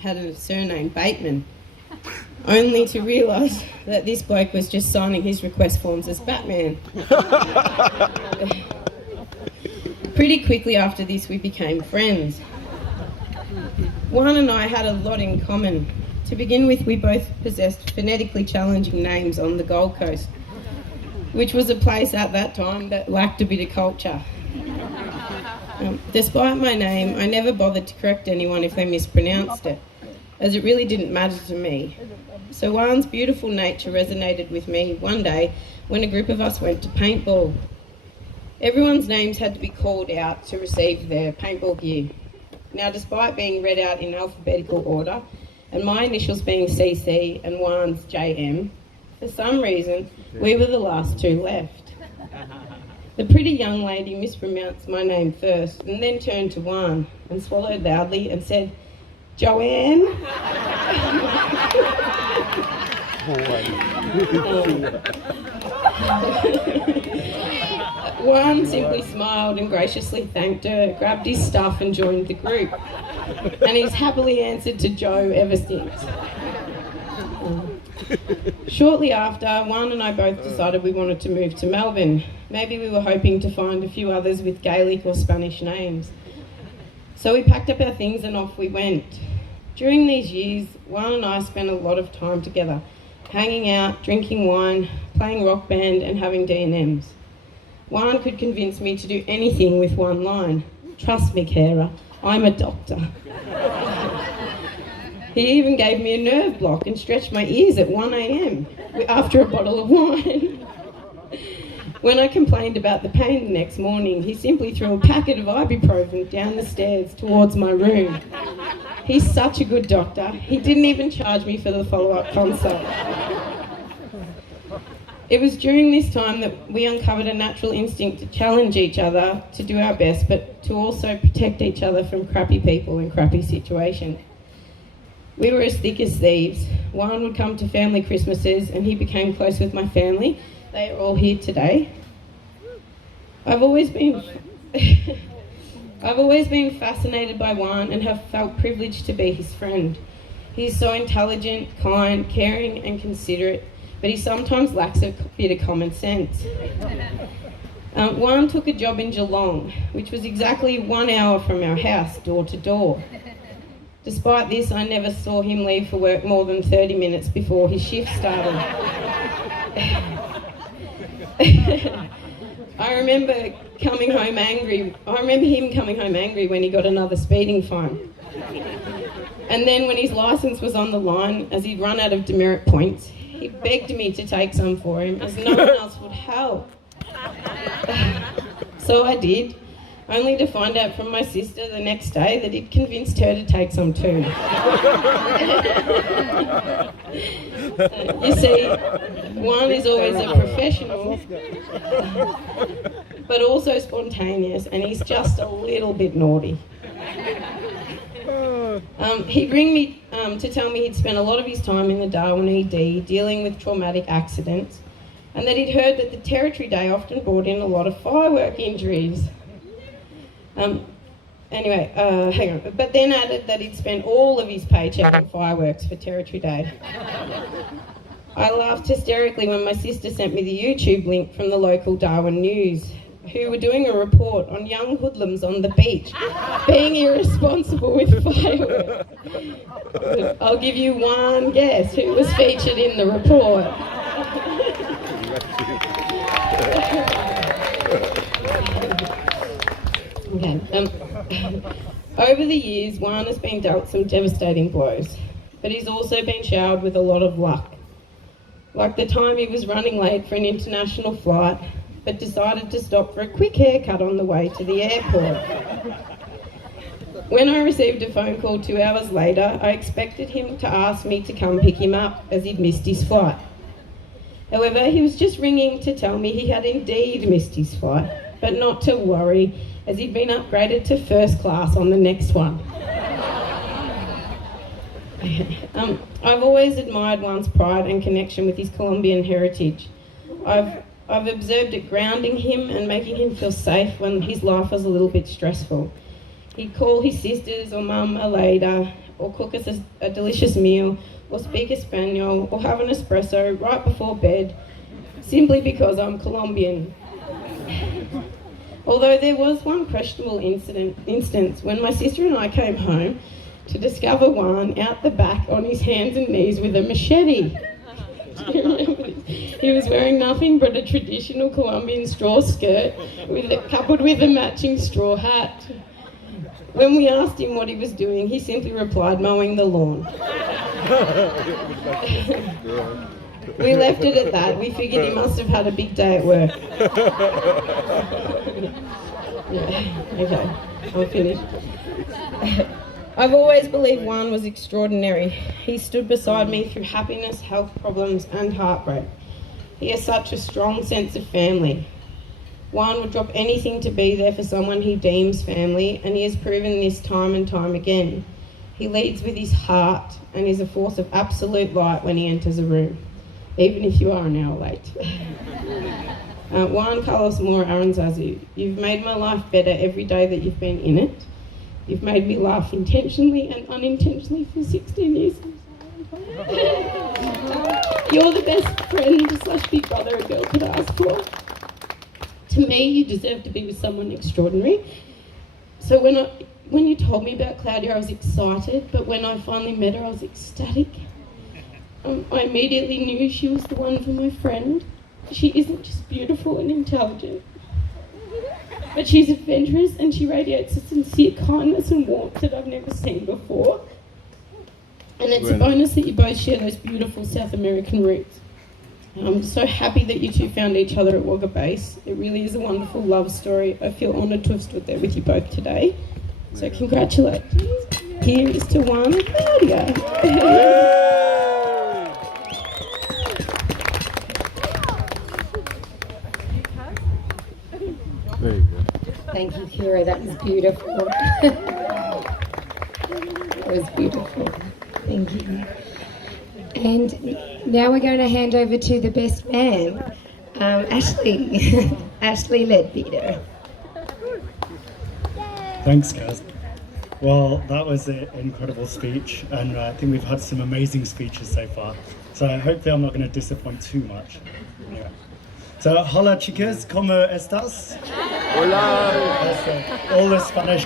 had a surname, Bateman, only to realise that this bloke was just signing his request forms as Batman. Pretty quickly after this, we became friends. Juan and I had a lot in common. To begin with, we both possessed phonetically challenging names on the Gold Coast, which was a place at that time that lacked a bit of culture. Despite my name, I never bothered to correct anyone if they mispronounced it, as it really didn't matter to me. So Juan's beautiful nature resonated with me one day when a group of us went to paintball. Everyone's names had to be called out to receive their paintball gear. Now, despite being read out in alphabetical order, and my initials being CC and Juan's JM, for some reason, we were the last two left. The pretty young lady mispronounced my name first and then turned to Juan and swallowed loudly and said, "Joanne?" Juan simply smiled and graciously thanked her, grabbed his stuff and joined the group. And he's happily answered to Joe ever since. Shortly after, Juan and I both decided we wanted to move to Melbourne. Maybe we were hoping to find a few others with Gaelic or Spanish names. So we packed up our things and off we went. During these years, Juan and I spent a lot of time together, hanging out, drinking wine, playing rock band and having D&Ms. Juan could convince me to do anything with one line. "Trust me, Kara, I'm a doctor." He even gave me a nerve block and stretched my ears at 1 a.m. after a bottle of wine. When I complained about the pain the next morning, he simply threw a packet of ibuprofen down the stairs towards my room. He's such a good doctor, he didn't even charge me for the follow-up consult. It was during this time that we uncovered a natural instinct to challenge each other, to do our best, but to also protect each other from crappy people in crappy situations. We were as thick as thieves. Juan would come to family Christmases and he became close with my family. They are all here today. I've always been fascinated by Juan and have felt privileged to be his friend. He's so intelligent, kind, caring and considerate, but he sometimes lacks a bit of common sense. Juan took a job in Geelong, which was exactly 1 hour from our house, door to door. Despite this, I never saw him leave for work more than 30 minutes before his shift started. I remember him coming home angry when he got another speeding fine. And then when his licence was on the line, as he'd run out of demerit points, he begged me to take some for him, as no one else would help. So I did, only to find out from my sister the next day that he'd convinced her to take some too. You see, Juan is always a professional, but also spontaneous, and he's just a little bit naughty. He'd ring me to tell me he'd spent a lot of his time in the Darwin ED dealing with traumatic accidents, and that he'd heard that the Territory Day often brought in a lot of firework injuries. Hang on. But then added that he'd spent all of his paycheck on fireworks for Territory Day. I laughed hysterically when my sister sent me the YouTube link from the local Darwin News, who were doing a report on young hoodlums on the beach being irresponsible with fireworks. I'll give you one guess who was featured in the report. Okay. Over the years, Juan has been dealt some devastating blows, but he's also been showered with a lot of luck. Like the time he was running late for an international flight, but decided to stop for a quick haircut on the way to the airport. When I received a phone call 2 hours later, I expected him to ask me to come pick him up as he'd missed his flight. However, he was just ringing to tell me he had indeed missed his flight, but not to worry, as he'd been upgraded to first class on the next one. I've always admired Juan's pride and connection with his Colombian heritage. I've observed it grounding him and making him feel safe when his life was a little bit stressful. He'd call his sisters or mum Aleida or cook us a delicious meal, or speak Espanol, or have an espresso right before bed, simply because I'm Colombian. Although there was one questionable instance when my sister and I came home to discover Juan out the back on his hands and knees with a machete. He was wearing nothing but a traditional Colombian straw skirt coupled with a matching straw hat. When we asked him what he was doing, he simply replied, mowing the lawn. We left it at that. We figured he must have had a big day at work. Yeah, okay, I'm finished. I've always believed Juan was extraordinary. He stood beside me through happiness, health problems, and heartbreak. He has such a strong sense of family. Juan would drop anything to be there for someone he deems family, and he has proven this time and time again. He leads with his heart and is a force of absolute light when he enters a room, even if you are an hour late. Juan Carlos Mora Aranzazu, you've made my life better every day that you've been in it. You've made me laugh intentionally and unintentionally for 16 years. You're the best friend / big brother a girl could ask for. To me, you deserve to be with someone extraordinary. So when you told me about Claudia, I was excited, but when I finally met her, I was ecstatic. I immediately knew she was the one for my friend. She isn't just beautiful and intelligent, but she's adventurous and she radiates a sincere kindness and warmth that I've never seen before. And it's a bonus that you both share those beautiful South American roots. And I'm so happy that you two found each other at Wagga Base. It really is a wonderful love story. I feel honoured to have stood there with you both today. So congratulations. Here is to Juan and Claudia. There you go. Thank you, Kira. That was beautiful. That was beautiful. Thank you. And now we're going to hand over to the best man, Ashley. Ashley Leadbeater. Thanks, guys. Well, that was an incredible speech, and I think we've had some amazing speeches so far. So hopefully I'm not going to disappoint too much. Anyway. So, hola chicas, ¿cómo estás? Hola. All the Spanish